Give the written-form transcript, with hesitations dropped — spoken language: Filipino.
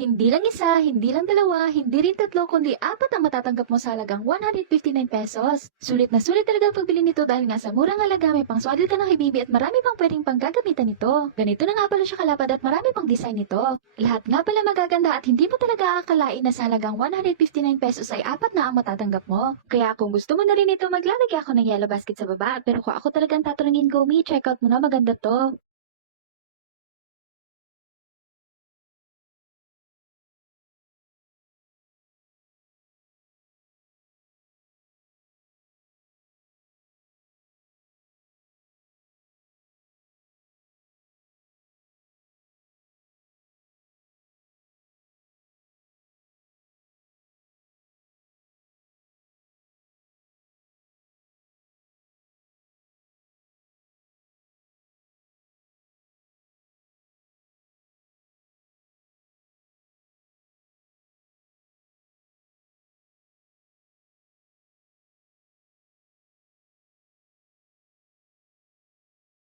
Hindi lang isa, hindi lang dalawa, hindi rin tatlo, kundi apat ang matatanggap mo sa halagang 159 pesos. Sulit na sulit talaga ang pagbili nito dahil nga sa murang halaga may pang-swaddle ka ng hibibi at marami pang pwedeng panggagamitan nito. Ganito na nga pala siya kalapad at marami pang design nito. Lahat nga pala magaganda at hindi mo talaga akalain na sa halagang 159 pesos ay apat na ang matatanggap mo. Kaya kung gusto mo na rin ito, maglalagay ako ng yellow basket sa baba. Pero kung ako talagang tatanungin, Gomi, check out mo na, maganda to.